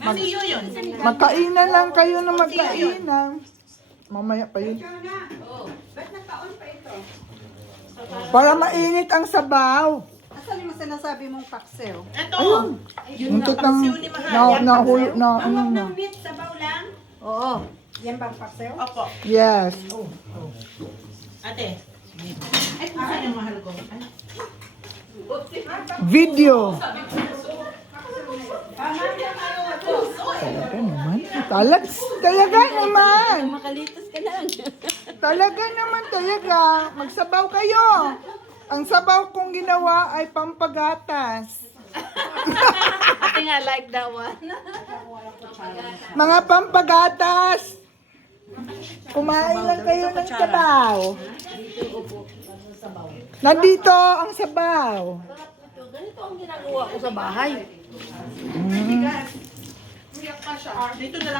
Masiyo yun. Magkainan lang kayo na magkainan. Mamaya pa yun. Ba't nakaon pa ito? Para mainit ang sabaw. Asan yung sinasabi mong paksiw? Ito. Muntik ng ano na. meat, sabaw lang? Oo. Yan bang paksiw? Opo. Yes. Ate. Ay, kung saan yung mahal ko? Ay. Video. Talaga naman. Talaga naman. Makalitos ka lang. Talaga naman talaga. Magsabaw kayo. Ang sabaw kong ginawa ay pampagatas. I think I like that one. Mga pampagatas. Kumain lang kayo ng sabaw. Nandito ang sabaw. Ganito ang ginagawa ko sa bahay. Dito na lang.